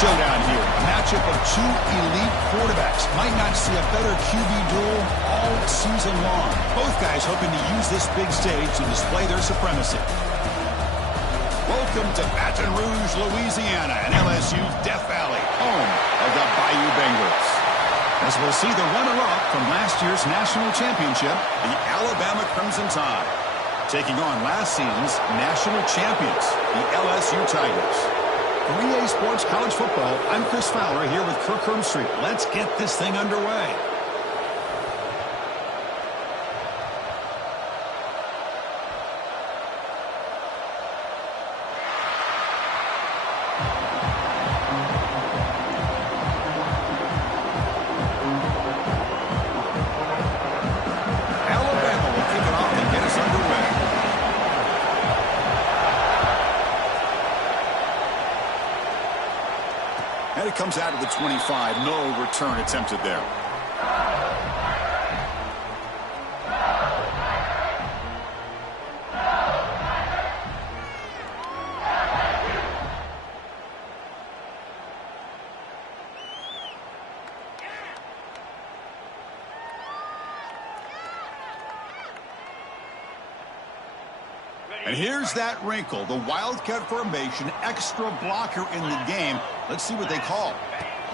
showdown here. A matchup of two elite quarterbacks. Might not see a better QB duel all season long. Both guys hoping to use this big stage to display their supremacy. Welcome to Baton Rouge, Louisiana, and LSU's Death Valley, home of the Bayou Bengals. As we'll see the runner-up from last year's national championship, the Alabama Crimson Tide, taking on last season's national champions, the LSU Tigers. For EA Sports College Football, I'm Chris Fowler here with Kirk Herbstreit. Let's get this thing underway. And it comes out of the 25. No return attempted there. And here's that wrinkle, the Wildcat formation, extra blocker in the game. Let's see what they call.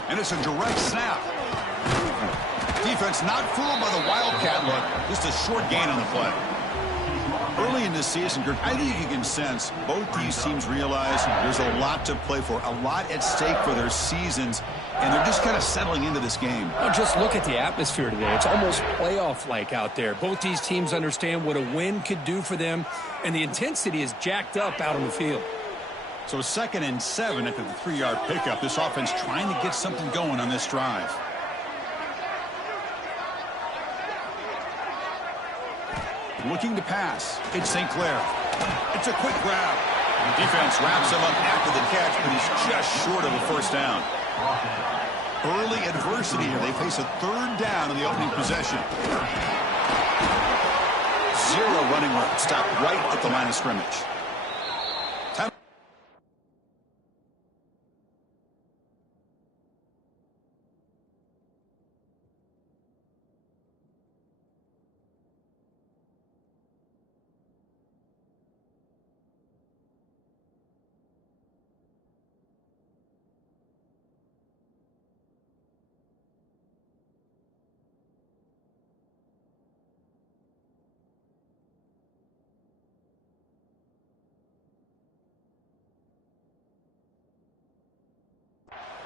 And it's a direct snap. Defense not fooled by the Wildcat look. Just a short gain on the play. Early in this season, Kirk, I think you can sense both these teams realize there's a lot to play for, a lot at stake for their seasons, and they're just kind of settling into this game. Well, just look at the atmosphere today. It's almost playoff-like out there. Both these teams understand what a win could do for them, and the intensity is jacked up out on the field. So 2nd and 7 after the 3-yard pickup. This offense trying to get something going on this drive. Looking to pass. It's St. Clair. It's a quick grab. The defense wraps him up after the catch, but he's just short of a first down. Early adversity here. They face a 3rd down in the opening possession. 0 running room. Stopped right at the line of scrimmage. Time.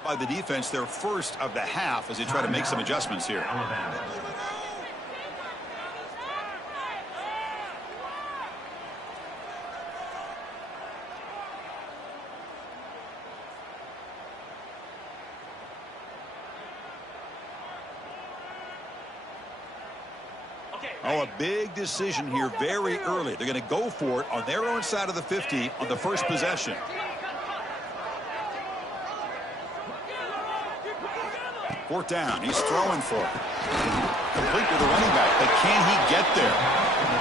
By the defense, their first of the half as they try to make some adjustments here. Oh, a big decision here very early. They're going to go for it on their own side of the 50 on the first possession. Fourth down. He's throwing for it. Complete to the running back, but can he get there?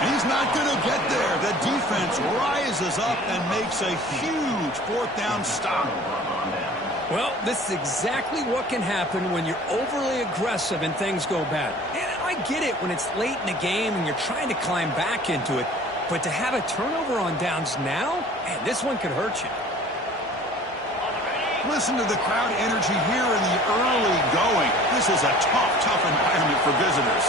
He's not going to get there. The defense rises up and makes a huge 4th down stop. Well, this is exactly what can happen when you're overly aggressive and things go bad. And I get it when it's late in the game and you're trying to climb back into it. But to have a turnover on downs now, man, this one could hurt you. Listen to the crowd energy here in the early going. This is a tough environment for visitors.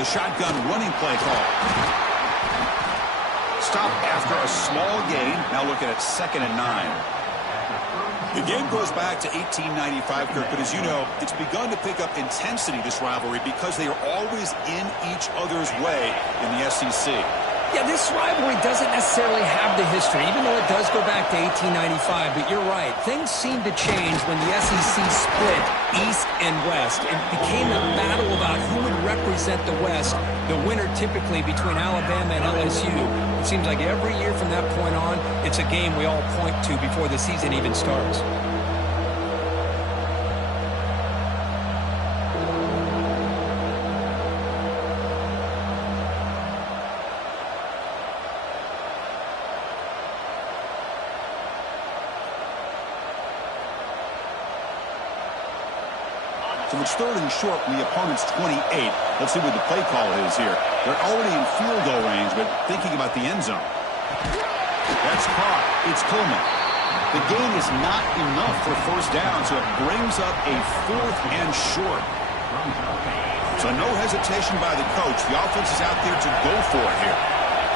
The shotgun running play call. Stop after a small gain. Now looking at 2nd and 9. The game goes back to 1895, Kirk, but as you know, it's begun to pick up intensity, this rivalry, because they are always in each other's way in the SEC. Yeah, this rivalry doesn't necessarily have the history, even though it does go back to 1895. But you're right. Things seem to change when the SEC split East and West. It became a battle about who would represent the West, the winner typically between Alabama and LSU. It seems like every year from that point on, it's a game we all point to before the season even starts. So it's 3rd and short from the opponent's 28. Let's see what the play call is here. They're already in field goal range, but thinking about the end zone. That's caught. It's Coleman. The gain is not enough for 1st down, so it brings up a 4th and short. So no hesitation by the coach. The offense is out there to go for it here.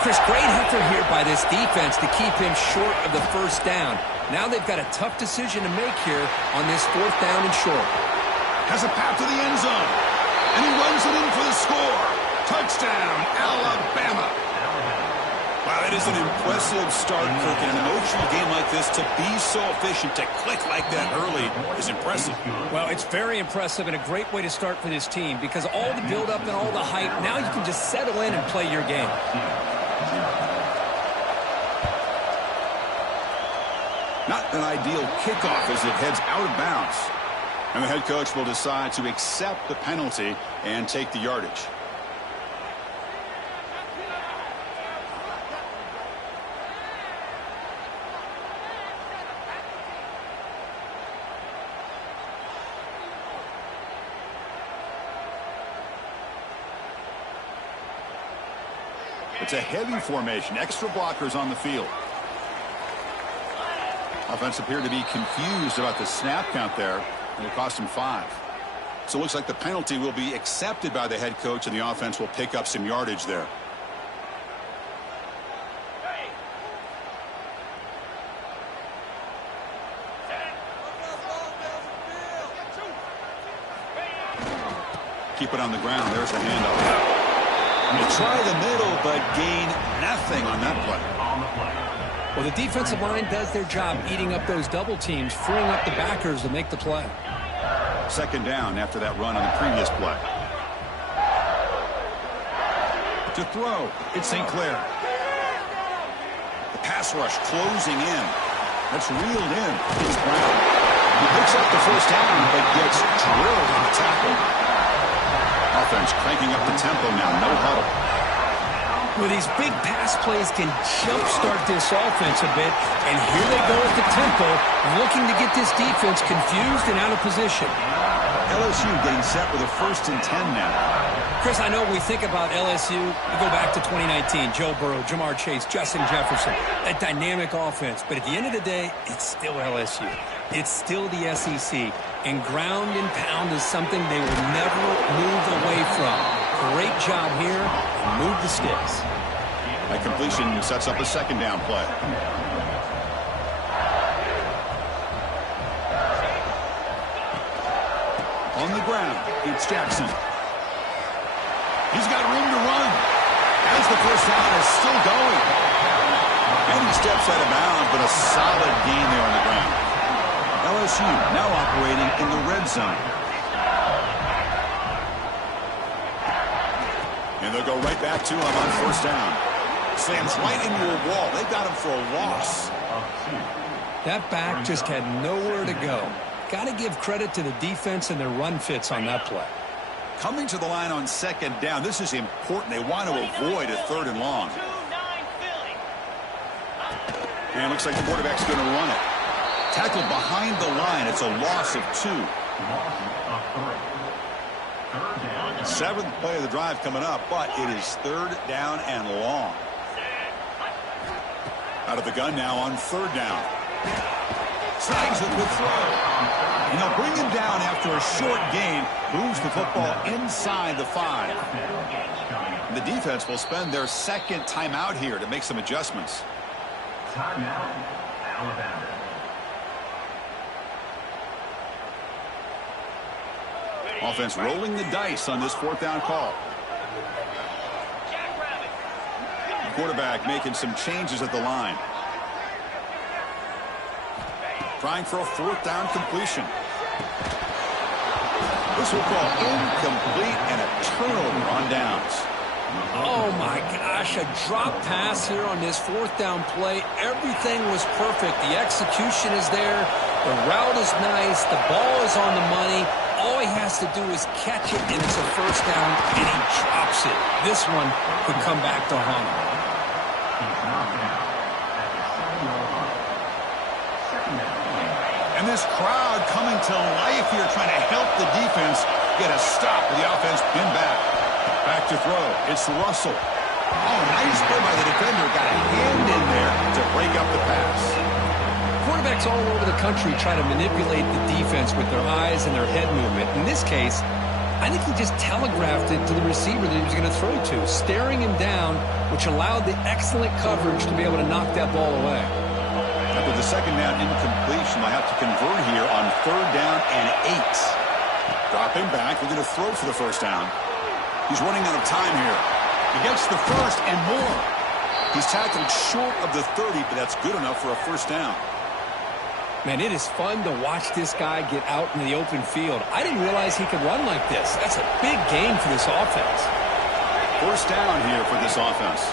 Chris, great effort here by this defense to keep him short of the 1st down. Now they've got a tough decision to make here on this 4th down and short. Has a path to the end zone. And he runs it in for the score. Touchdown, Alabama. Wow, that is an impressive start, Kirk. In an emotional game like this, to be so efficient, to click like that early is impressive. Well, it's very impressive and a great way to start for this team because all the build-up and all the hype, now you can just settle in and play your game. Not an ideal kickoff as it heads out of bounds. And the head coach will decide to accept the penalty and take the yardage. It's a heavy formation. Extra blockers on the field. Offense appeared to be confused about the snap count there. It'll cost him 5. So it looks like the penalty will be accepted by the head coach, and the offense will pick up some yardage there. Keep it on the ground. There's the handoff. They try the middle, but gain nothing on that play. Well, the defensive line does their job eating up those double teams, freeing up the backers to make the play. 2nd down after that run on the previous play. To throw, it's St. Clair. The pass rush closing in. That's reeled in. It's Brown. He picks up the 1st down, but gets drilled on the tackle. Offense cranking up the tempo now. No huddle. Well, these big pass plays can jumpstart this offense a bit, and here they go at the tempo, looking to get this defense confused and out of position. LSU getting set with a 1st and 10 now. Chris, I know when we think about LSU, we go back to 2019, Joe Burrow, Jamar Chase, Justin Jefferson, that dynamic offense. But at the end of the day, it's still LSU. It's still the SEC, and ground and pound is something they will never move away from. Great job here, and move the sticks. That completion sets up a 2nd down play. On the ground, it's Jackson. He's got room to run. As the 1st down is still going. And he steps out of bounds, but a solid gain there on the ground. LSU now operating in the red zone. And they'll go right back to him on 1st down. Slams right into a wall. They got him for a loss. That back just had nowhere to go. Got to give credit to the defense and their run fits on that play. Coming to the line on 2nd down. This is important. They want to avoid a 3rd and long. And it looks like the quarterback's going to run it. Tackled behind the line. It's a loss of 2. 7th play of the drive coming up, but it is 3rd down and long. Out of the gun now on 3rd down. Snags it with throw. And they'll bring him down after a short gain. Moves the football inside the 5. And the defense will spend their 2nd timeout here to make some adjustments. Timeout, Alabama. Offense rolling the dice on this 4th down call. The quarterback making some changes at the line. Trying for a 4th down completion. This will call incomplete and a turnover on downs. Oh, my gosh, a drop pass here on this 4th down play. Everything was perfect. The execution is there. The route is nice. The ball is on the money. All he has to do is catch it, and it's a 1st down, and he drops it. This one could come back to haunt him. And And this crowd coming to life here, trying to help the defense get a stop with the offense pinned back. Back to throw. It's Russell. Oh, nice play by the defender. Got a hand in there to break up the pass. Quarterbacks all over the country try to manipulate the defense with their eyes and their head movement. In this case, I think he just telegraphed it to the receiver that he was going to throw to, staring him down, which allowed the excellent coverage to be able to knock that ball away. After the second down incompletion, I have to convert here on 3rd down and 8. Dropping back, we're going to throw for the first down. He's running out of time here. He gets the first and more. He's tackled short of the 30, but that's good enough for a first down. Man, it is fun to watch this guy get out in the open field. I didn't realize he could run like this. That's a big gain for this offense. First down here for this offense.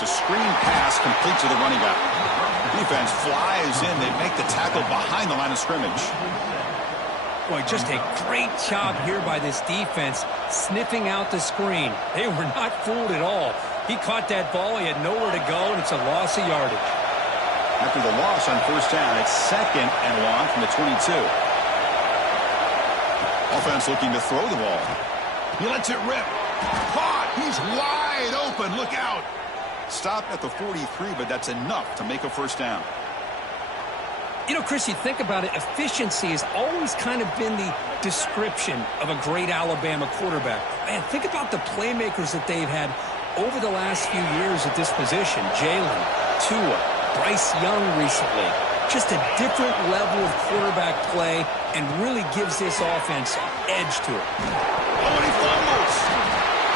It's a screen pass complete to the running back. Defense flies in. They make the tackle behind the line of scrimmage. Boy, just a great job here by this defense, sniffing out the screen. They were not fooled at all. He caught that ball. He had nowhere to go, and it's a loss of yardage. After the loss on first down, it's 2nd and long from the 22. Offense looking to throw the ball. He lets it rip. Caught. He's wide open. Look out. Stop at the 43, but that's enough to make a first down. You know, Chris, you think about it, efficiency has always kind of been the description of a great Alabama quarterback. Man, think about the playmakers that they've had over the last few years at this position. Jalen, Tua, Bryce Young recently. Just a different level of quarterback play and really gives this offense edge to it. Oh, and he fumbles.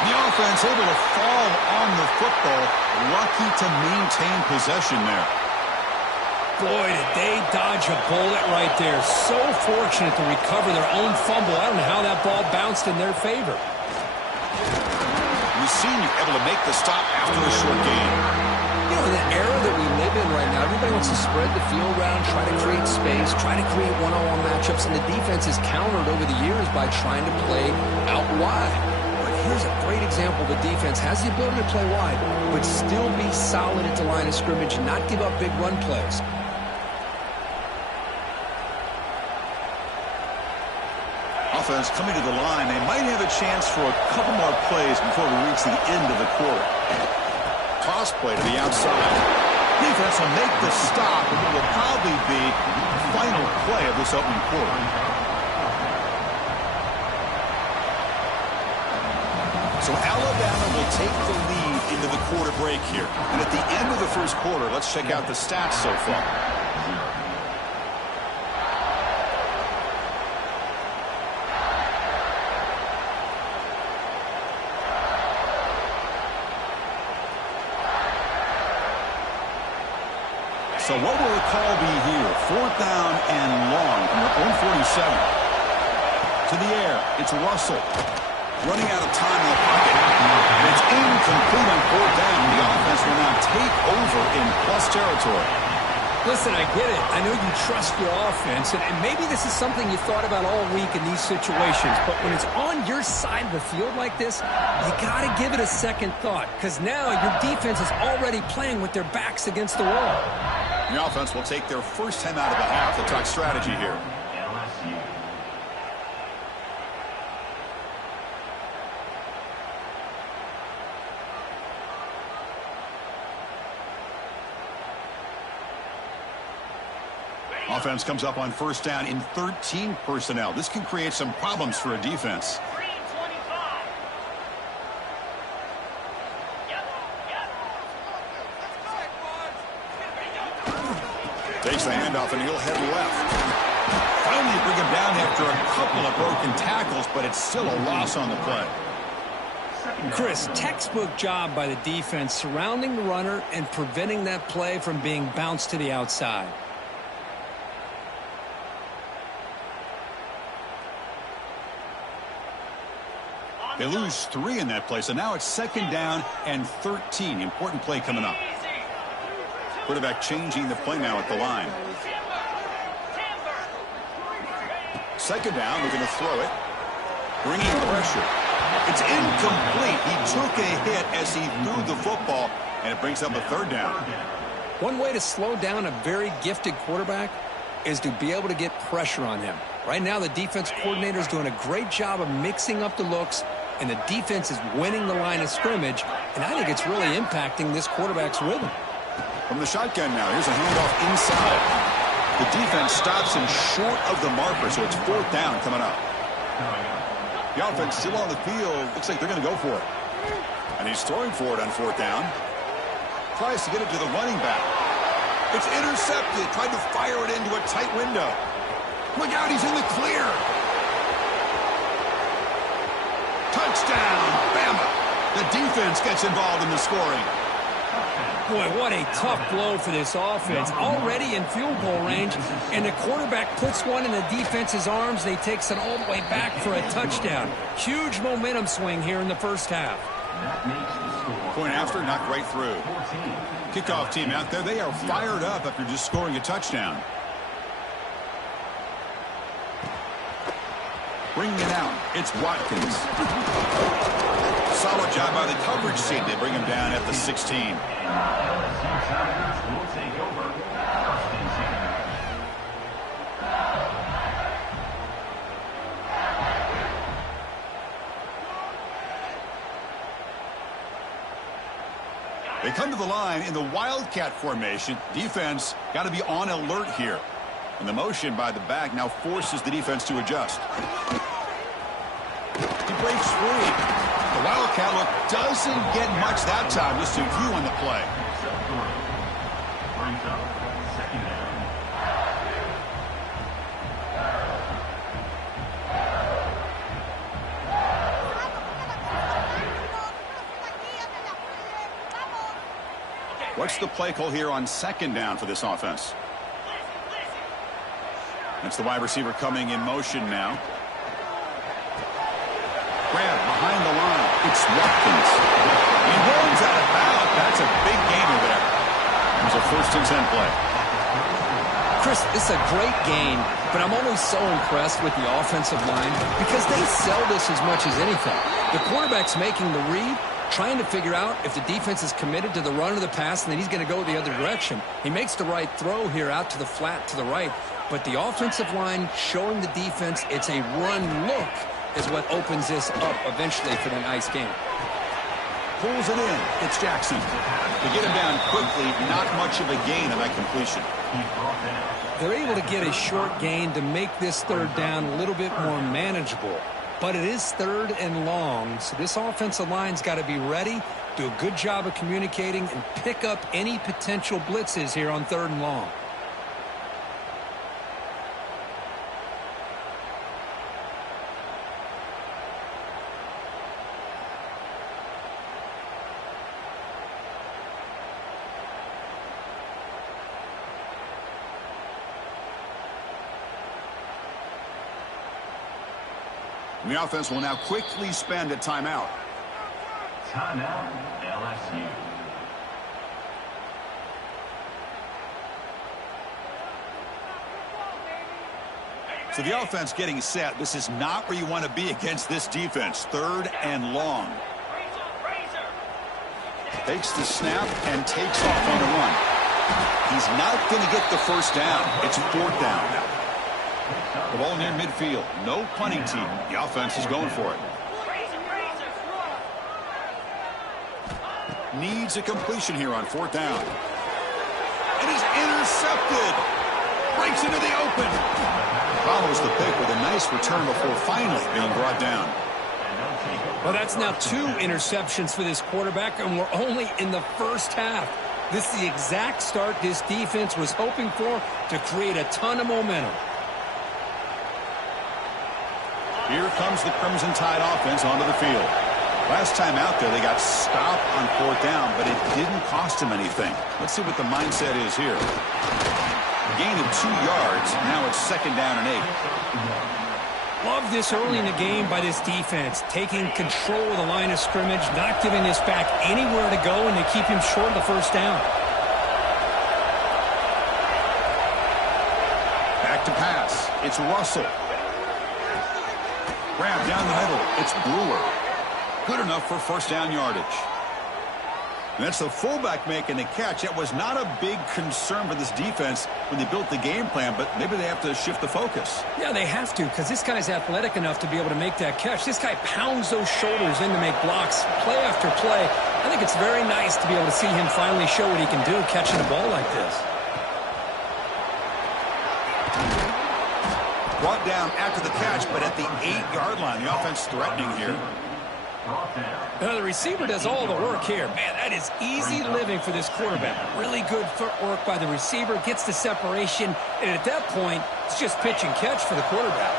The offense able to fall on the football. Lucky to maintain possession there. Boy, did they dodge a bullet right there. So fortunate to recover their own fumble. I don't know how that ball bounced in their favor. We've seen you able to make the stop after a short gain. You know, in the era that we live in right now, everybody wants to spread the field around, try to create space, try to create one-on-one matchups, and the defense is countered over the years by trying to play out wide. But here's a great example. The defense has the ability to play wide, but still be solid at the line of scrimmage and not give up big run plays. Offense coming to the line. They might have a chance for a couple more plays before we reach the end of the quarter. Toss play to the outside. Defense will make the stop, and it will probably be the final play of this opening quarter. So Alabama will take the lead into the quarter break here. And at the end of the first quarter, let's check out the stats so far. So what will the call be here? 4th down and long from their own 47. To the air, it's Russell. Running out of time in the pocket. And it's incomplete on 4th down. The offense will now take over in plus territory. Listen, I get it. I know you trust your offense, and maybe this is something you thought about all week in these situations, but when it's on your side of the field like this, you got to give it a second thought, because now your defense is already playing with their backs against the wall. The offense will take their first time out of the half. They'll talk strategy here. LSU. Offense comes up on first down in 13 personnel. This can create some problems for a defense. Takes the handoff and he'll head left. Finally bring him down after a couple of broken tackles, but it's still a loss on the play. Chris, textbook job by the defense surrounding the runner and preventing that play from being bounced to the outside. They lose 3 in that play, so now it's 2nd down and 13. Important play coming up. Quarterback changing the play now at the line. 2nd down, we're going to throw it. Bringing pressure. It's incomplete. He took a hit as he threw the football, and it brings up a 3rd down. One way to slow down a very gifted quarterback is to be able to get pressure on him. Right now, the defense coordinator is doing a great job of mixing up the looks, and the defense is winning the line of scrimmage, and I think it's really impacting this quarterback's rhythm. From the shotgun now, here's a handoff inside. The defense stops him short of the marker, so it's 4th down coming up. The offense still on the field. Looks like they're going to go for it. And he's throwing for it on 4th down. Tries to get it to the running back. It's intercepted. Tried to fire it into a tight window. Look out, he's in the clear. Touchdown, Bama. The defense gets involved in the scoring. Boy, what a tough blow for this offense. Already in field goal range, and the quarterback puts one in the defense's arms. They takes it all the way back for a touchdown. Huge momentum swing here in the first half. Point after, knocked right through. Kickoff team out there. They are fired up after just scoring a touchdown. Bringing it out, it's Watkins. Solid job by the coverage team. They bring him down at the 16. They come to the line in the Wildcat formation. Defense got to be on alert here. And the motion by the back now forces the defense to adjust. He breaks free. The Wildcat look doesn't get much that time. Just a few on the play. What's the play call here on 2nd down for this offense? That's the wide receiver coming in motion now. Grab behind the line. It's Watkins. He runs out of bounds. That's a big gainer there. It was a 1st and 10 play. Chris, this is a great game, but I'm always so impressed with the offensive line because they sell this as much as anything. The quarterback's making the read, trying to figure out if the defense is committed to the run or the pass, and then he's going to go the other direction. He makes the right throw here out to the flat to the right, but the offensive line showing the defense it's a run look is what opens this up eventually for the nice game. Pulls it in. It's Jackson. To get him down quickly, not much of a gain on that completion. They're able to get a short gain to make this 3rd down a little bit more manageable. But it is 3rd and long, so this offensive line's got to be ready, do a good job of communicating, and pick up any potential blitzes here on 3rd and long. And the offense will now quickly spend a timeout. Timeout, LSU. So the offense getting set. This is not where you want to be against this defense. 3rd and long. Takes the snap and takes off on the run. He's not going to get the 1st down. It's 4th down now. The ball near midfield. No punting team. The offense is going for it. Needs a completion here on 4th down. It is intercepted. Breaks into the open. Follows the pick with a nice return before finally being brought down. Well, that's now 2 interceptions for this quarterback, and we're only in the first half. This is the exact start this defense was hoping for to create a ton of momentum. Here comes the Crimson Tide offense onto the field. Last time out there, they got stopped on 4th down, but it didn't cost them anything. Let's see what the mindset is here. Gain of 2 yards. Now it's 2nd down and 8. Love this early in the game by this defense, taking control of the line of scrimmage, not giving this back anywhere to go, and they keep him short of the 1st down. Back to pass. It's Russell. Grab down the middle. It's Brewer. Good enough for 1st down yardage. And that's the fullback making the catch. That was not a big concern for this defense when they built the game plan, but maybe they have to shift the focus. Yeah, they have to, because this guy's athletic enough to be able to make that catch. This guy pounds those shoulders in to make blocks play after play. I think it's very nice to be able to see him finally show what he can do catching a ball like this. Brought down after the catch, but at the 8-yard line. The offense threatening here. The receiver does all the work here. Man, that is easy living for this quarterback. Really good footwork by the receiver, gets the separation, and at that point, it's just pitch and catch for the quarterback.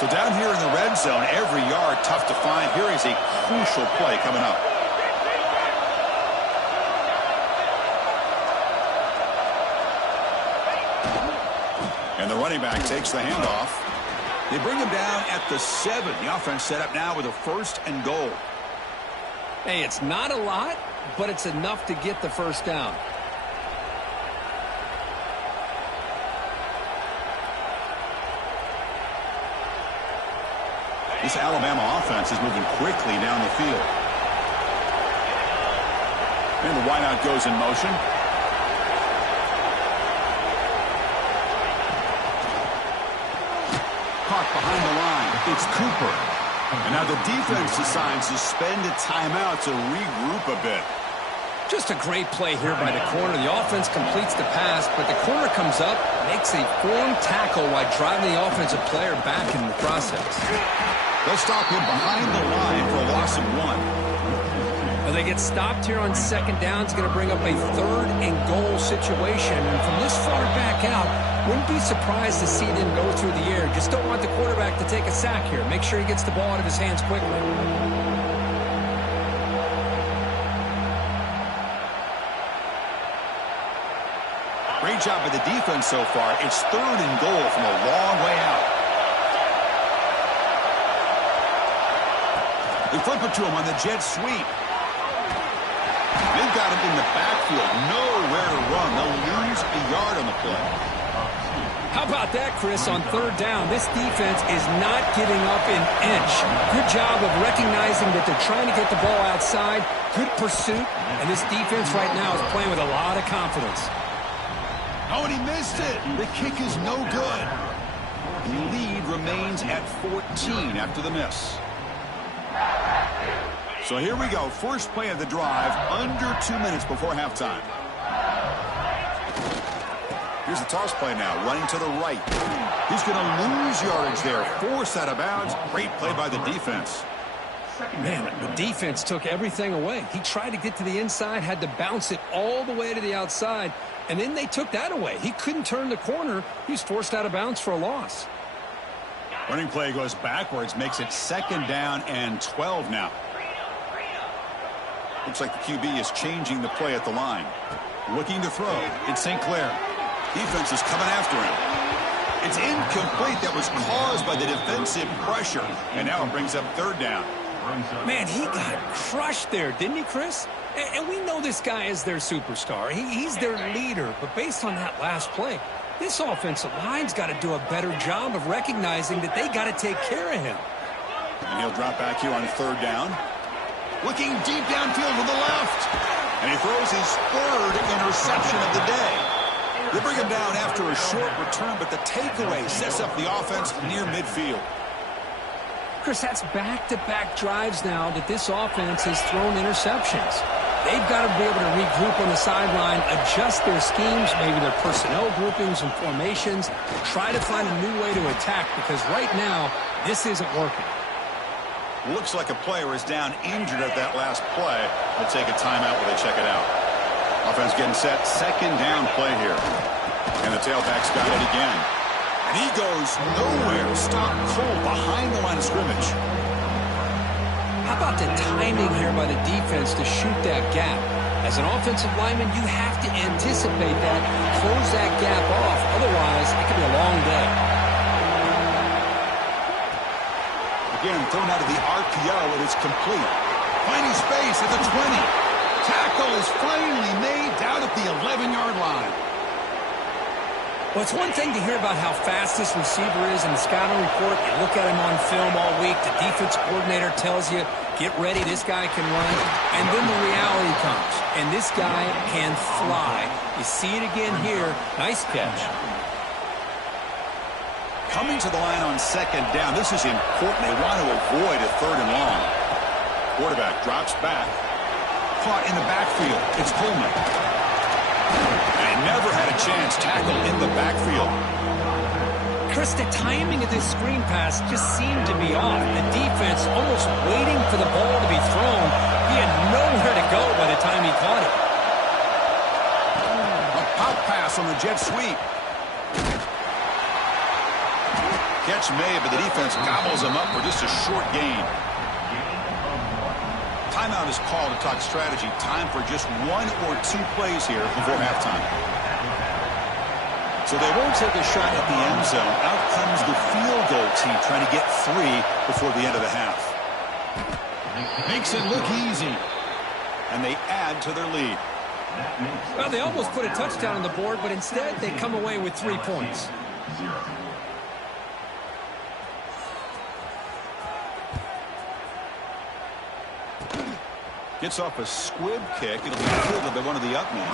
So down here in the red zone, every yard tough to find. Here is a crucial play coming up. And the running back takes the handoff. They bring him down at the 7. The offense set up now with a 1st and goal. Hey, it's not a lot, but it's enough to get the first down. This Alabama offense is moving quickly down the field. And the wideout goes in motion. Caught behind the line. It's Cooper. And now the defense decides to spend a timeout to regroup a bit. Just a great play here by the corner. The offense completes the pass, but the corner comes up, makes a form tackle while driving the offensive player back in the process. They'll stop him behind the line for a loss of 1. They get stopped here on 2nd down. It's going to bring up a 3rd and goal situation. And from this far back out, wouldn't be surprised to see them go through the air. Just don't want the quarterback to take a sack here. Make sure he gets the ball out of his hands quickly. Great job by the defense so far. It's 3rd and goal from a long way out. They flip it to him on the jet sweep. They've got him in the backfield. Nowhere to run. They'll lose a yard on the play. How about that, Chris, on 3rd down? This defense is not giving up an inch. Good job of recognizing that they're trying to get the ball outside. Good pursuit. And this defense right now is playing with a lot of confidence. Oh, and he missed it. The kick is no good. The lead remains at 14 after the miss. So here we go. First play of the drive, under 2 minutes before halftime. Here's the toss play now, running to the right. He's going to lose yardage there. Forced out of bounds. Great play by the defense. Man, the defense took everything away. He tried to get to the inside, had to bounce it all the way to the outside, and then they took that away. He couldn't turn the corner. He was forced out of bounds for a loss. Running play goes backwards, makes it 2nd down and 12 now. Looks like the QB is changing the play at the line. Looking to throw. It's St. Clair. Defense is coming after him. It's incomplete. That was caused by the defensive pressure. And now it brings up 3rd down. Man, he got crushed there, didn't he, Chris? And we know this guy is their superstar. He's their leader. But based on that last play, this offensive line's got to do a better job of recognizing that they got to take care of him. And he'll drop back here on 3rd down. Looking deep downfield to the left. And he throws his 3rd interception of the day. They bring him down after a short return, but the takeaway sets up the offense near midfield. Chris, that's back-to-back drives now that this offense has thrown interceptions. They've got to be able to regroup on the sideline, adjust their schemes, maybe their personnel groupings and formations, try to find a new way to attack, because right now, this isn't working. Looks like a player is down injured at that last play. They'll take a timeout while they check it out. Offense getting set. 2nd down play here. And the tailback's got it again. And he goes nowhere. Stopped cold behind the line of scrimmage. How about the timing here by the defense to shoot that gap? As an offensive lineman, you have to anticipate that, close that gap off. Otherwise, it could be a long day. Again, thrown out of the RPO, and it's complete. Finding space at the 20. Tackle is finally made down at the 11-yard line. Well, it's one thing to hear about how fast this receiver is in the scouting report. You look at him on film all week. The defense coordinator tells you, Get ready, this guy can run. And then the reality comes. And this guy can fly. You see it again here. Nice catch. Coming to the line on second down. This is important. They want to avoid a third and long. Quarterback drops back. Caught in the backfield. It's Coleman. And he never had a chance. Tackle in the backfield. Chris, the timing of this screen pass just seemed to be off. The defense almost waiting for the ball to be thrown. He had nowhere to go by the time he caught it. A pop pass on the jet sweep. Catch made, but the defense gobbles him up for just a short gain. Timeout is called to talk strategy. Time for just 1 or 2 plays here before halftime. So they won't take a shot at the end zone. Out comes the field goal team trying to get 3 before the end of the half. Makes it look easy. And they add to their lead. Well, they almost put a touchdown on the board, but instead they come away with 3 points. Gets off a squib kick. It'll be fielded by one of the up men.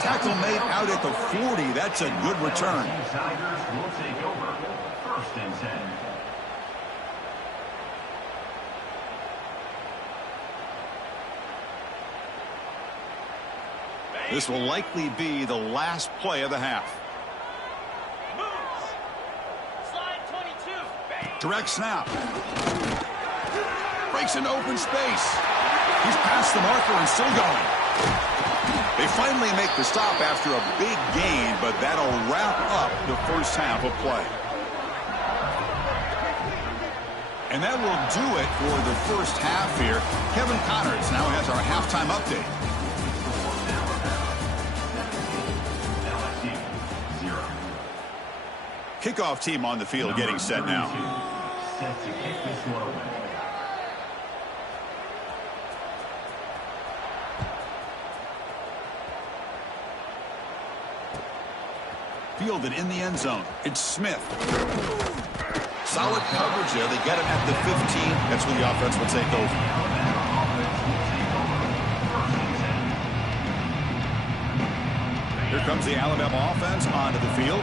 Tackle made out at the 40. That's a good return. Tigers will take over. 1st and 10. This will likely be the last play of the half. Slide 22. Direct snap. Breaks into open space. He's past the marker and still going. They finally make the stop after a big gain, but that'll wrap up the first half of play. And that will do it for the first half here. Kevin Connors now has our halftime update. Kickoff team on the field getting set now. Set to kick this one away. Fielded in the end zone. It's Smith. Solid coverage there. They get him at the 15. That's where the offense will take over. Here comes the Alabama offense onto the field.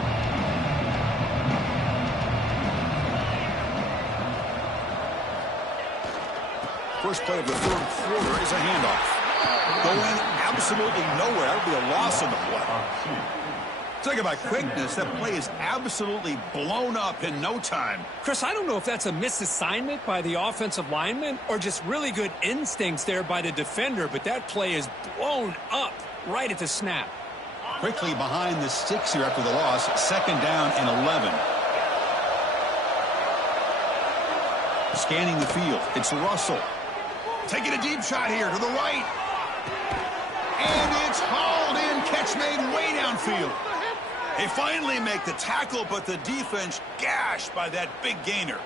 First play of the 3rd quarter is a handoff. Going absolutely nowhere. That would be a loss on the play. Talk about quickness. That play is absolutely blown up in no time. Chris, I don't know if that's a misassignment by the offensive lineman or just really good instincts there by the defender, but that play is blown up right at the snap. Quickly behind the sticks here after the loss. 2nd down and 11. Scanning the field. It's Russell. Taking a deep shot here to the right. And it's hauled in. Catch made way downfield. They finally make the tackle, but the defense gashed by that big gainer.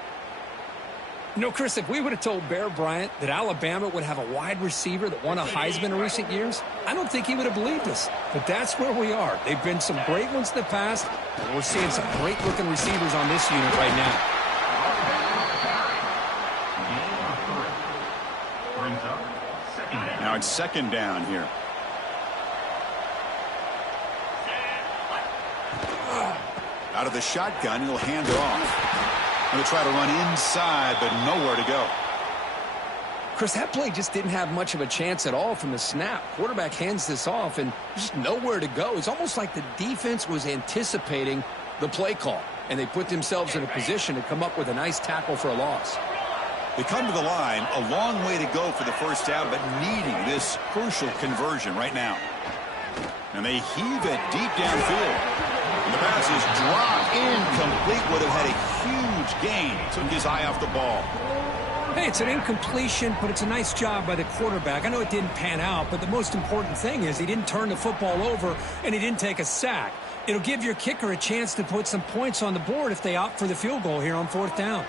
You know, Chris, if we would have told Bear Bryant that Alabama would have a wide receiver that won a Heisman in recent years, I don't think he would have believed us. But that's where we are. They've been some great ones in the past, and we're seeing some great-looking receivers on this unit right now. Now it's 2nd down here. Out of the shotgun, he'll hand it off. Going to try to run inside, but nowhere to go. Chris, that play just didn't have much of a chance at all from the snap. Quarterback hands this off, and just nowhere to go. It's almost like the defense was anticipating the play call, and they put themselves in a position to come up with a nice tackle for a loss. They come to the line, a long way to go for the first down, but needing this crucial conversion right now. And they heave it deep downfield. And the pass is dropped incomplete. Would have had a huge gain. Took his eye off the ball. Hey, it's an incompletion, but it's a nice job by the quarterback. I know it didn't pan out, but the most important thing is he didn't turn the football over and he didn't take a sack. It'll give your kicker a chance to put some points on the board if they opt for the field goal here on 4th down.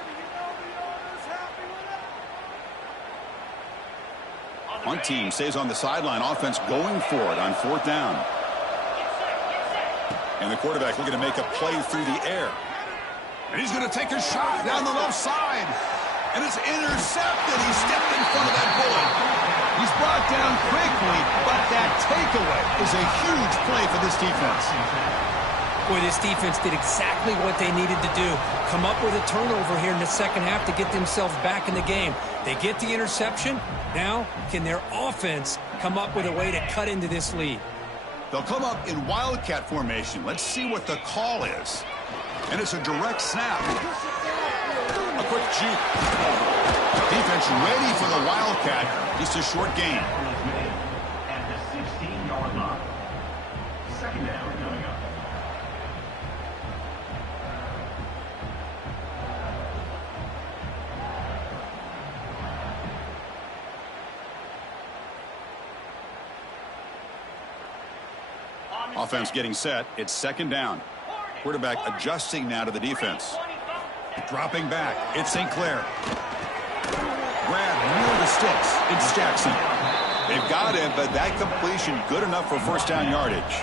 One team stays on the sideline. Offense going for it on 4th down. And the quarterback looking to make a play through the air. And he's going to take a shot down the left side. And it's intercepted. He stepped in front of that bullet. He's brought down quickly, but that takeaway is a huge play for this defense. Boy, this defense did exactly what they needed to do. Come up with a turnover here in the second half to get themselves back in the game. They get the interception. Now, can their offense come up with a way to cut into this lead? They'll come up in wildcat formation. Let's see what the call is. And it's a direct snap. A quick juke. Defense ready for the wildcat. Just a short gain. At the 16-yard line. Second down coming up. Offense getting set. It's second down. Quarterback adjusting now to the defense. Dropping back. It's St. Clair. Grab near the sticks. It's Jackson. They've got him, but that completion good enough for first down yardage.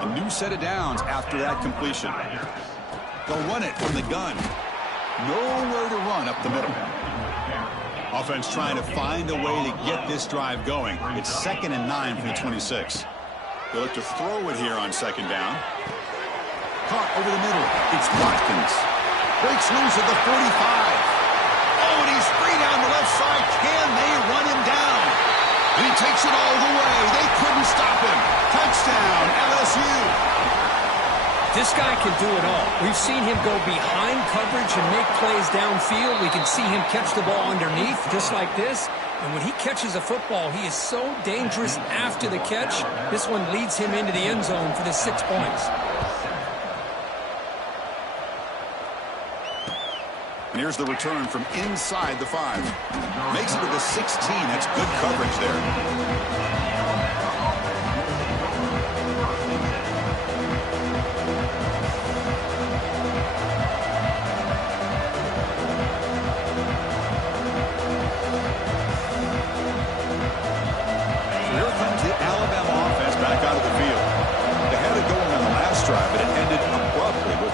A new set of downs after that completion. They'll run it from the gun. Nowhere to run up the middle. Offense trying to find a way to get this drive going. It's 2nd and 9 from the 26. They'll look to throw it here on second down. Caught over the middle. It's Watkins. Breaks loose at the 45. Oh, and he's free down the left side. Can they run him down? And he takes it all the way. They couldn't stop him. Touchdown, LSU. This guy can do it all. We've seen him go behind coverage and make plays downfield. We can see him catch the ball underneath, just like this. And when he catches a football, he is so dangerous after the catch. This one leads him into the end zone for the 6 points. And here's the return from inside the 5. Makes it to the 16. That's good coverage there.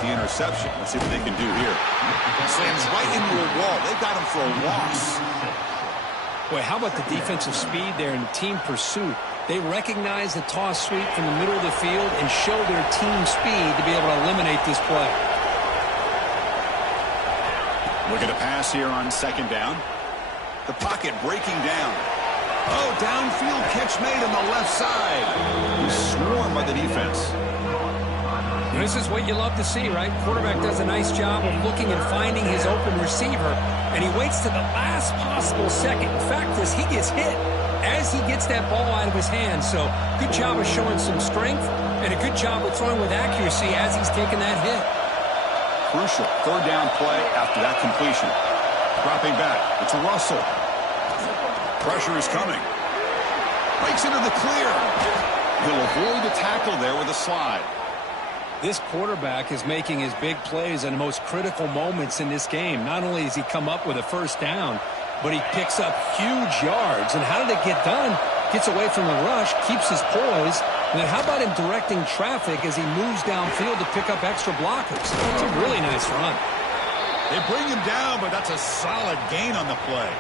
Interception. Let's see what they can do here. Slams right into a wall. They've got him for a loss. Boy, how about the defensive speed there and team pursuit? They recognize the toss sweep from the middle of the field and show their team speed to be able to eliminate this play. Look at a pass here on second down. The pocket breaking down. Oh, downfield catch made on the left side. He's swarmed by the defense. This is what you love to see, right? Quarterback does a nice job of looking and finding his open receiver, and he waits to the last possible second. In fact, as he gets hit, as he gets that ball out of his hands. So good job of showing some strength and a good job of throwing with accuracy as he's taking that hit. Crucial third down play after that completion. Dropping back. It's Russell. Pressure is coming. Breaks into the clear. He'll avoid the tackle there with a slide. This quarterback is making his big plays in the most critical moments in this game. Not only does he come up with a first down, but he picks up huge yards. And how did it get done? Gets away from the rush, keeps his poise. And then how about him directing traffic as he moves downfield to pick up extra blockers? It's a really nice run. They bring him down, but that's a solid gain on the play.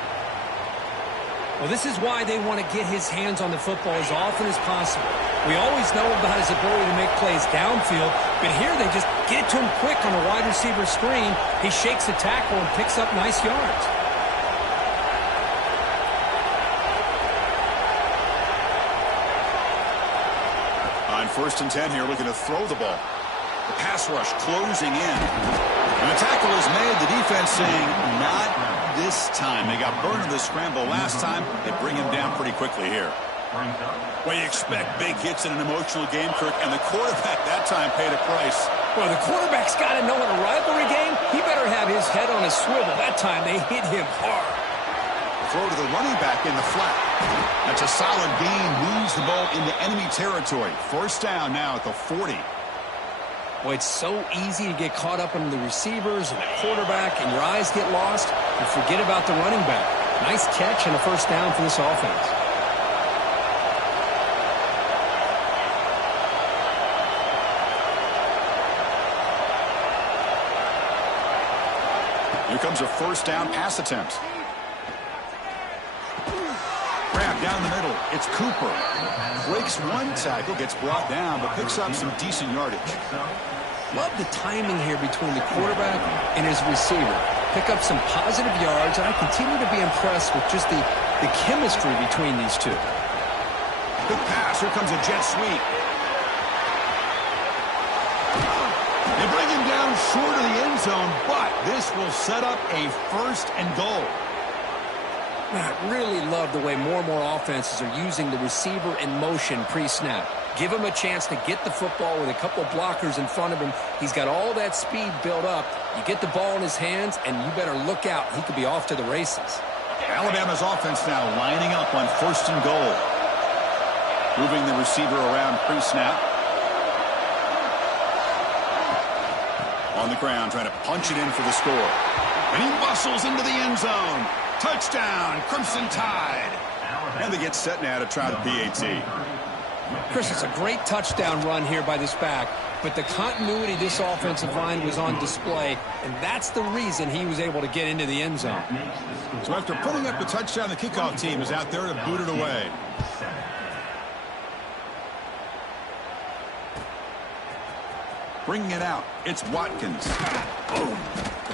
Well, this is why they want to get his hands on the football as often as possible. We always know about his ability to make plays downfield, but here they just get it to him quick on a wide receiver screen. He shakes the tackle and picks up nice yards. On 1st and 10 here, looking to throw the ball. The pass rush closing in. And the tackle is made. The defense saying, not this time. They got burned in the scramble last time. They bring him down pretty quickly here. Well, you expect big hits in an emotional game, Kirk, and the quarterback that time paid a price. Well, the quarterback's got to know in a rivalry game, he better have his head on a swivel. That time they hit him hard. Throw to the running back in the flat. That's a solid gain. Moves the ball into enemy territory. First down now at the 40. Boy, it's so easy to get caught up in the receivers and the quarterback, and your eyes get lost. You forget about the running back. Nice catch and a first down for this offense. Here comes a first down pass attempt. Grab down the middle. It's Cooper. Breaks one tackle, gets brought down, but picks up some decent yardage. Love the timing here between the quarterback and his receiver. Pick up some positive yards, and I continue to be impressed with just the chemistry between these two. Good pass. Here comes a jet sweep. They bring him down short of the end zone, but this will set up a first and goal. I really love the way more and more offenses are using the receiver in motion pre-snap. Give him a chance to get the football with a couple blockers in front of him. He's got all that speed built up. You get the ball in his hands, and you better look out. He could be off to the races. Alabama's offense now lining up on first and goal. Moving the receiver around pre-snap. On the ground, trying to punch it in for the score. And he muscles into the end zone. Touchdown, Crimson Tide. And they get set now to try the PAT. Chris, it's a great touchdown run here by this back, but the continuity of this offensive line was on display, and that's the reason he was able to get into the end zone. So after putting up the touchdown, the kickoff team is out there to boot it away. Bringing it out, it's Watkins. Boom.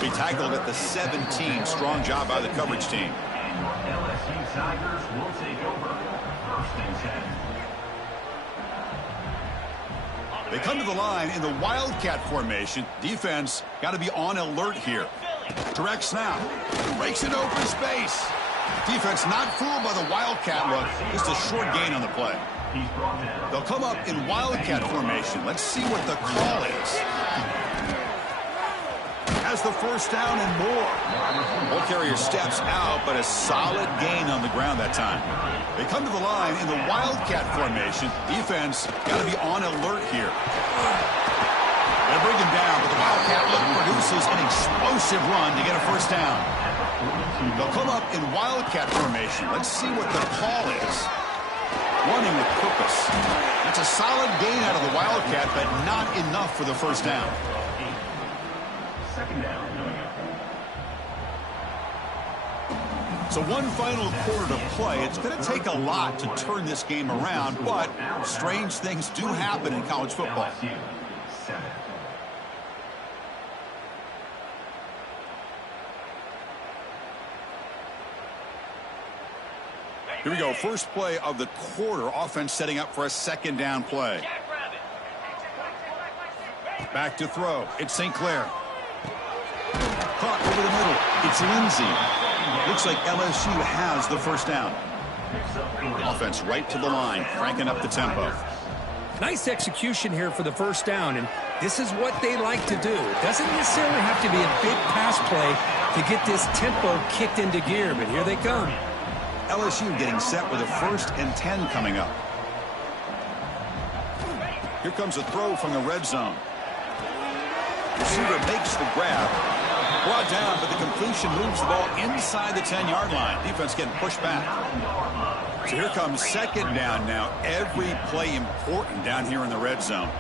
Be tackled at the 17. Strong job by the coverage team. And your LSU Tigers will take over. First and 10. They come to the line in the Wildcat formation. Defense got to be on alert here. Direct snap. Breaks it open space. Defense not fooled by the Wildcat look. Just a short gain on the play. They'll come up in Wildcat formation. Let's see what the call is. Has the first down and more. Ball carrier steps out, but a solid gain on the ground that time. They come to the line in the Wildcat formation. Defense got to be on alert here. They'll bring him down, but the Wildcat look produces an explosive run to get a first down. They'll come up in Wildcat formation. Let's see what the call is. Running with purpose. That's a solid gain out of the Wildcat, but not enough for the first down. Second down coming up. So one final quarter to play. It's going to take a lot to turn this game around, but strange things do happen in college football. LSU 7. Here we go. First play of the quarter. Offense setting up for a second down play. Back to throw. It's St. Clair. Caught over the middle. It's Lindsey. Looks like LSU has the first down. Offense right to the line, cranking up the tempo. Nice execution here for the first down, and this is what they like to do. It doesn't necessarily have to be a big pass play to get this tempo kicked into gear, but here they come. LSU getting set with a first and 10 coming up. Here comes a throw from the red zone. Receiver makes the grab. Brought down, but the completion moves the ball inside the 10-yard line. Defense getting pushed back. So here comes second down now. Every play important down here in the red zone.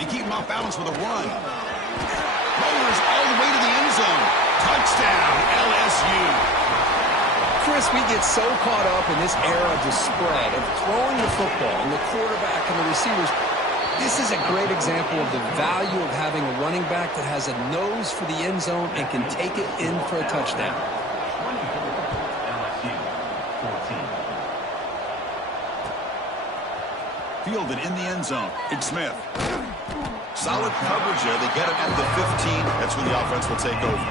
They keep him off balance with a run. Rollers all the way to the end zone. Touchdown, LSU. Chris, we get so caught up in this era of the spread, of throwing the football, and the quarterback and the receivers. This is a great example of the value of having a running back that has a nose for the end zone and can take it in for a touchdown. LSU 14. Fielded in the end zone. It's Smith. Solid coverage there. They get him at the 15. That's when the offense will take over.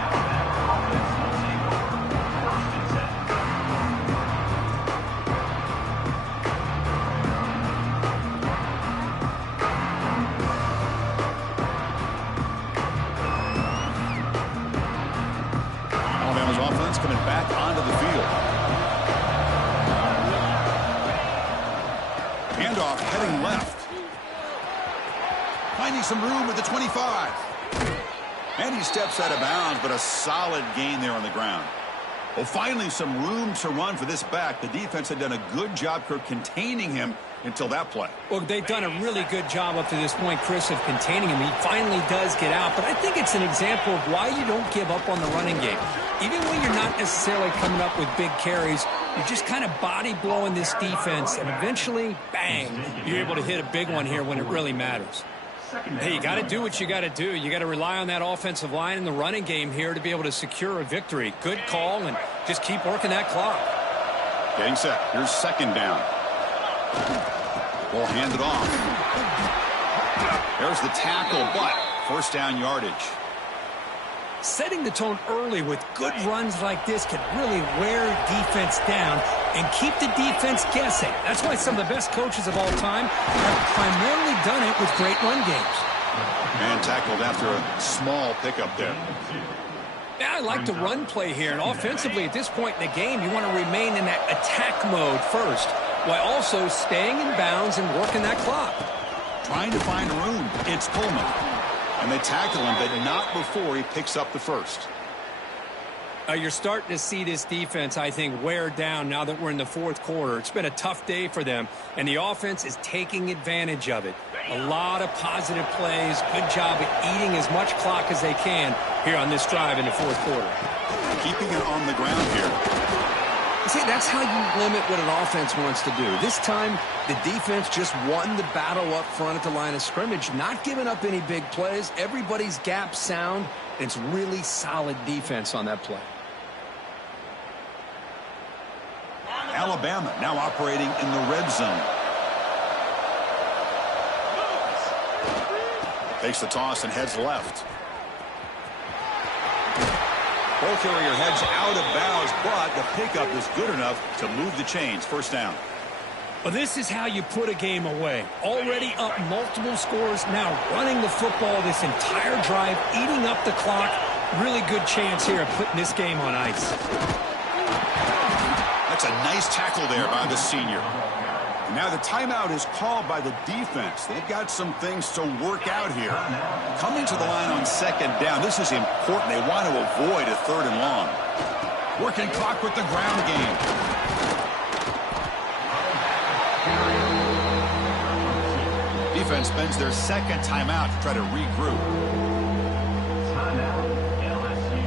Alabama's offense coming back onto the field. Handoff heading left. Finding some room at the 25. And he steps out of bounds, but a solid gain there on the ground. Well, finally some room to run for this back. The defense had done a good job containing him, until that play. Well, they've done a really good job up to this point, Chris, of containing him. He finally does get out, but I think it's an example of why you don't give up on the running game. Even when you're not necessarily coming up with big carries, you're just kind of body blowing this defense, and eventually, bang, you're able to hit a big one here when it really matters. Hey, you got to do what you got to do. You got to rely on that offensive line in the running game here to be able to secure a victory. Good call, and just keep working that clock. Getting set. Here's second down. Ball handed off. There's the tackle, but first down yardage. Setting the tone early with good runs like this can really wear defense down and keep the defense guessing. That's why some of the best coaches of all time have primarily done it with great run games. And tackled after a small pickup there. Yeah, I like the run play here, and offensively at this point in the game, you want to remain in that attack mode first, while also staying in bounds and working that clock. Trying to find room. It's Coleman. And they tackle him, but not before he picks up the first. You're starting to see this defense, I think, wear down now that we're in the fourth quarter. It's been a tough day for them, and the offense is taking advantage of it. A lot of positive plays. Good job at eating as much clock as they can here on this drive in the fourth quarter. Keeping it on the ground here. See, that's how you limit what an offense wants to do. This time, the defense just won the battle up front at the line of scrimmage, not giving up any big plays. Everybody's gap sound. It's really solid defense on that play. Alabama now operating in the red zone. Takes the toss and heads left. Ball carrier heads out of bounds, but the pickup is good enough to move the chains. First down. Well, this is how you put a game away. Already up multiple scores, now running the football this entire drive, eating up the clock. Really good chance here of putting this game on ice. That's a nice tackle there by the senior. And now the timeout is called by the defense. They've got some things to work out here. Coming to the line on second down, this is important. They want to avoid a third and long. Working clock with the ground game. Defense spends their second timeout to try to regroup. Timeout, LSU.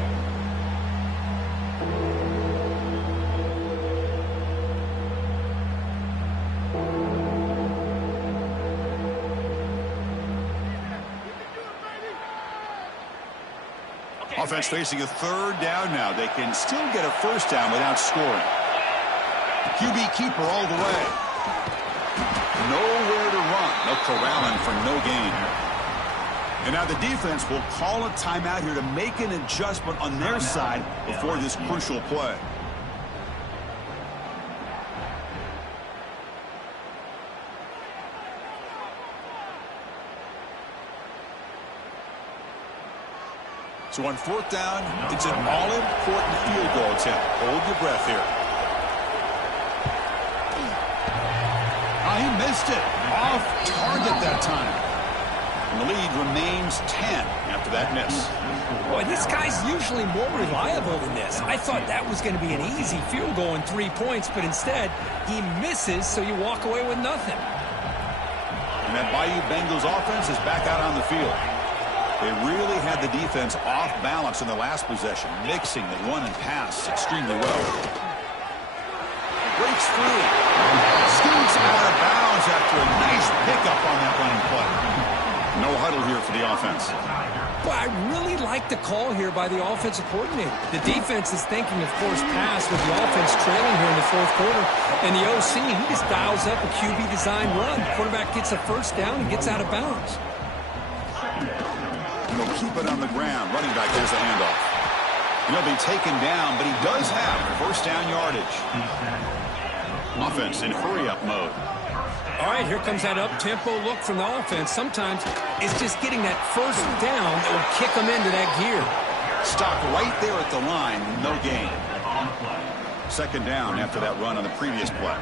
Offense facing a third down now. They can still get a first down without scoring. QB keeper all the way. Nowhere to run. They'll corral him for no gain. And now the defense will call a timeout here to make an adjustment on their side before this crucial play. So on fourth down, it's an all-important field goal attempt. Hold your breath here. Oh, he missed it. Off target that time. And the lead remains 10 after that miss. Boy, this guy's usually more reliable than this. I thought that was going to be an easy field goal and 3 points, but instead, he misses, so you walk away with nothing. And that Bayou Bengals offense is back out on the field. They really had the defense off balance in the last possession, mixing the run and pass extremely well. Breaks free. Scoots out of bounds after a nice pickup on that running play. No huddle here for the offense. Well, I really like the call here by the offensive coordinator. The defense is thinking, of course, pass with the offense trailing here in the fourth quarter. And the OC, he just dials up a QB design run. The quarterback gets a first down and gets out of bounds. And they'll keep it on the ground. Running back has the handoff. He'll be taken down, but he does have first down yardage. Offense in hurry-up mode. All right, here comes that up-tempo look from the offense. Sometimes it's just getting that first down that will kick them into that gear. Stopped right there at the line, no gain. Second down after that run on the previous play.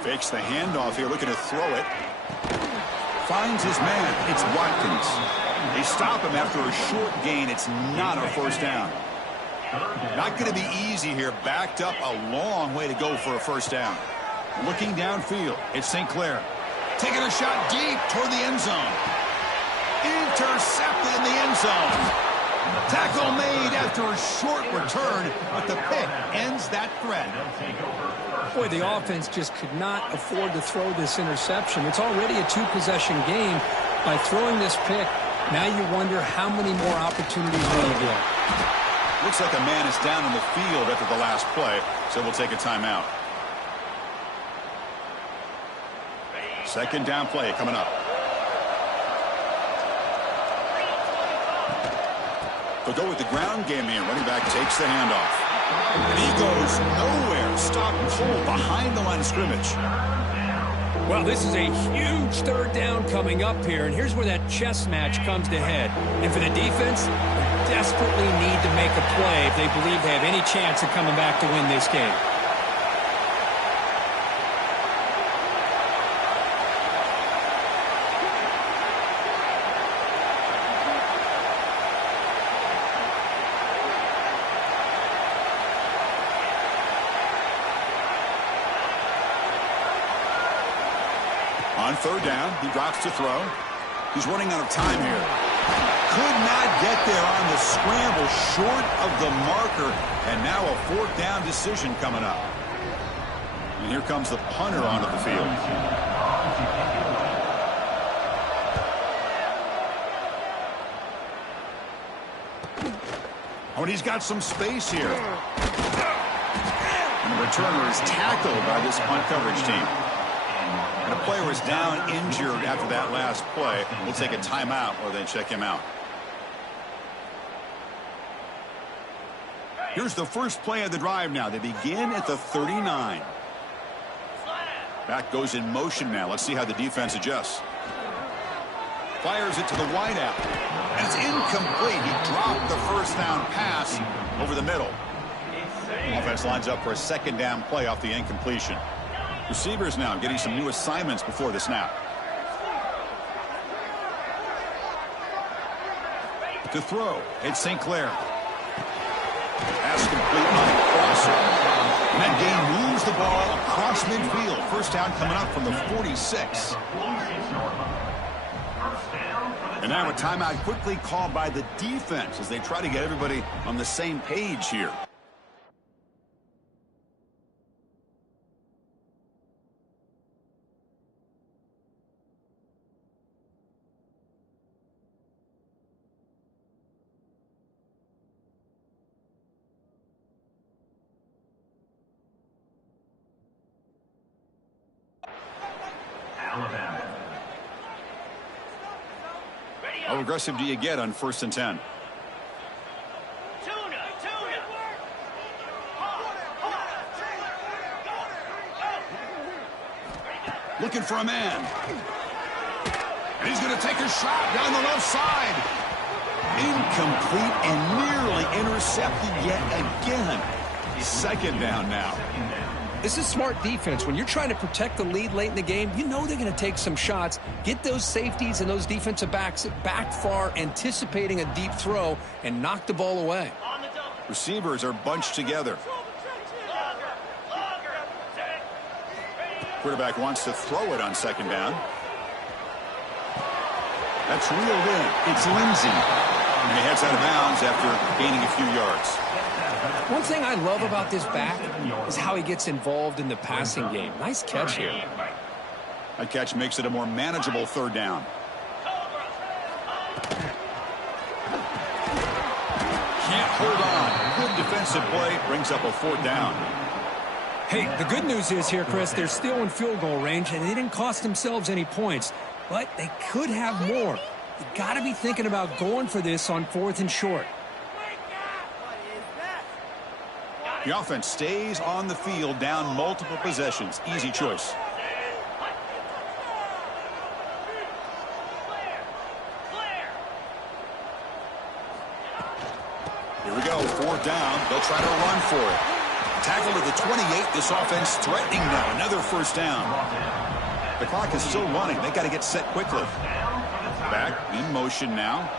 Fakes the handoff here, looking to throw it. Finds his man. It's Watkins. They stop him after a short gain. It's not a first down. Not going to be easy here. Backed up a long way to go for a first down. Looking downfield, it's St. Clair. Taking a shot deep toward the end zone. Intercepted in the end zone. Tackle made after a short return, but the pick ends that threat. Boy, the offense just could not afford to throw this interception. It's already a two-possession game. By throwing this pick, now you wonder how many more opportunities will you get. Looks like a man is down on the field after the last play, so we'll take a timeout. Second down play coming up. They'll go with the ground game here. Running back takes the handoff. And he goes nowhere. Stop cold behind the line of scrimmage. Well, this is a huge third down coming up here, and here's where that chess match comes to head. And for the defense, they desperately need to make a play if they believe they have any chance of coming back to win this game. On third down, he drops to throw. He's running out of time here. Could not get there on the scramble, short of the marker, and now a fourth down decision coming up. And here comes the punter onto the field. Oh, and he's got some space here. And the returner is tackled by this punt coverage team. And a player is down injured after that last play. We'll take a timeout or then check him out. Here's the first play of the drive now. They begin at the 39. Back goes in motion now. Let's see how the defense adjusts. Fires it to the wideout. And it's incomplete. He dropped the first down pass over the middle. Offense lines up for a second down play off the incompletion. Receivers now getting some new assignments before the snap. To throw, it's St. Clair. Pass complete on a crosser. And that game moves the ball across midfield. First down coming up from the 46. And now a timeout quickly called by the defense as they try to get everybody on the same page here. How aggressive do you get on 1st and 10? Looking for a man. And he's going to take a shot down the left side. Incomplete and nearly intercepted yet again. Second down now. This is smart defense. When you're trying to protect the lead late in the game, you know they're going to take some shots, get those safeties and those defensive backs back far, anticipating a deep throw, and knock the ball away. Receivers are bunched together. Quarterback wants to throw it on second down. That's reeled in. It's Lindsey. And he heads out of bounds after gaining a few yards. One thing I love about this back is how he gets involved in the passing game. Nice catch here. That catch makes it a more manageable third down. Can't hold on. Good defensive play brings up a fourth down. Hey, the good news is here, Chris, they're still in field goal range, and they didn't cost themselves any points. But they could have more. You got to be thinking about going for this on 4th and short. The offense stays on the field, down multiple possessions. Easy choice. Here we go, fourth down. They'll try to run for it. Tackle to the 28. This offense threatening now. Another first down. The clock is still running. They got to get set quickly. Back in motion now.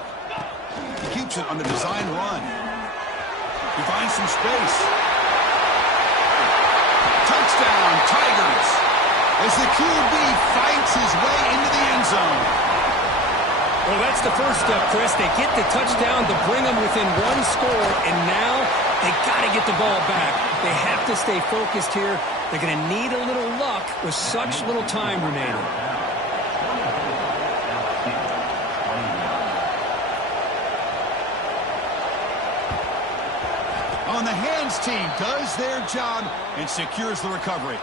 He keeps it on the design run. He finds some space. Touchdown, Tigers. as the QB fights his way into the end zone. Well, that's the first step, Chris. They get the touchdown to bring them within one score, and now they got to get the ball back. They have to stay focused here. They're going to need a little luck with such little time remaining. On the hands team does their job and secures the recovery.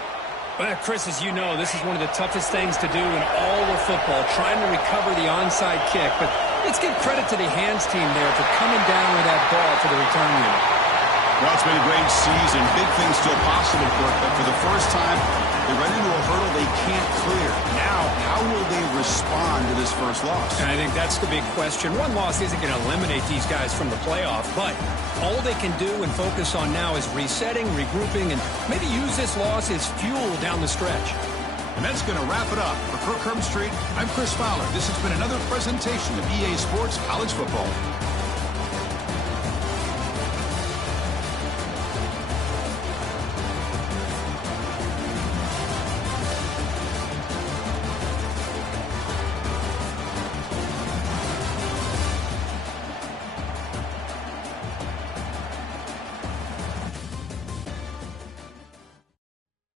Well, Chris, as you know, this is one of the toughest things to do in all of football, trying to recover the onside kick. But let's give credit to the hands team there for coming down with that ball for the return unit. Well, it's been a great season. Big things still possible, Kirk, but for the first time, they run into a hurdle they can't clear. Now, how will they respond to this first loss? And I think that's the big question. One loss isn't going to eliminate these guys from the playoff, but all they can do and focus on now is resetting, regrouping, and maybe use this loss as fuel down the stretch. And that's going to wrap it up. For Kirk Herbstreit, I'm Chris Fowler. This has been another presentation of EA Sports College Football.